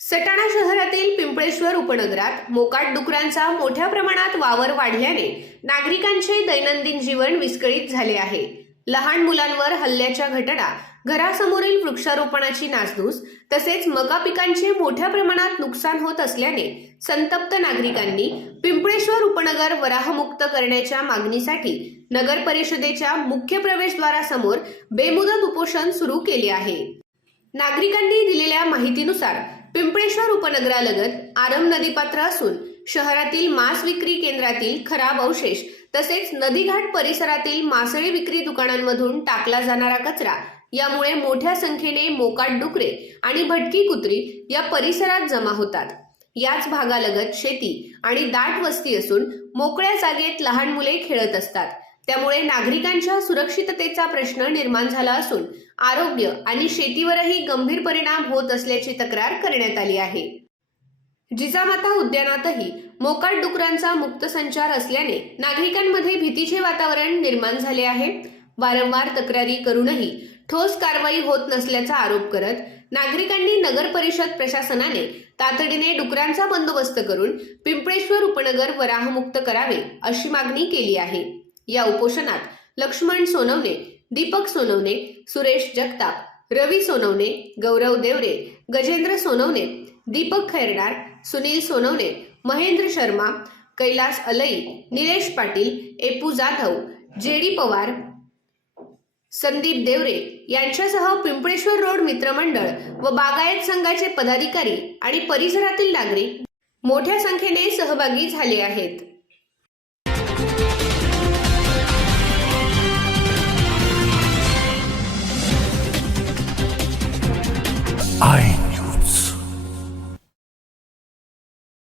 सटाणा शहरातील पिंपळेश्वर उपनगरात मोकाट डुकरांचा मोठ्या प्रमाणात वावर वाढल्याने नागरिकांचे दैनंदिन जीवन विस्कळीत झाले आहे। लहान मुलांवर हल्ल्याच्या घटना, घरासमोरील वृक्षारोपणाची नासधूस तसेच मका पिकांचे मोठ्या प्रमाणात नुकसान होत असल्याने संतप्त नागरिकांनी पिंपळेश्वर उपनगर वराहमुक्त करण्याच्या मागणीसाठी नगर परिषदेच्या मुख्य प्रवेशद्वारासमोर बेमुदत उपोषण सुरू केले आहे। नागरिकांनी दिलेल्या माहितीनुसार पिंपळेश्वर उपनगरालगत आरम नदीपात्र असून शहरातील मांस विक्री केंद्रातील खराब अवशेष तसेच नदीघाट परिसरातील मासळी विक्री दुकानांमधून टाकला जाणारा कचरा यामुळे मोठ्या संख्येने मोकाट डुकरे आणि भटकी कुत्री या परिसरात जमा होतात। याच भागालगत शेती आणि दाट वस्ती असून मोकळ्या जागेत लहान मुले खेळत असतात। त्यामुळे नागरिकांच्या सुरक्षिततेचा प्रश्न निर्माण झाला असून आरोग्य आणि शेतीवरही गंभीर परिणाम होत असल्याची तक्रार करण्यात आली आहे। जिजामाता उद्यानातही मोकाट डुकरांचा मुक्त संचार असल्याने नागरिकांमध्ये भीतीचे वातावरण निर्माण झाले आहे। वारंवार तक्रारी करूनही ठोस कारवाई होत नसल्याचा आरोप करत नागरिकांनी नगर परिषद प्रशासनाने तातडीने डुकरांचा बंदोबस्त करून पिंपळेश्वर उपनगर वराहमुक्त करावे अशी मागणी केली आहे। या उपोषणात लक्ष्मण सोनवणे, दीपक सोनवणे, सुरेश जगताप, रवी सोनवणे, गौरव देवरे, गजेंद्र सोनवणे, दीपक खैरनार, सुनील सोनवणे, महेंद्र शर्मा, कैलास अलई, निलेश पाटील, एपू जाधव, जेडी पवार, संदीप देवरे यांच्यासह पिंपळेश्वर रोड मित्रमंडळ व बागायत संघाचे पदाधिकारी आणि परिसरातील नागरिक मोठ्या संख्येने सहभागी झाले आहेत। I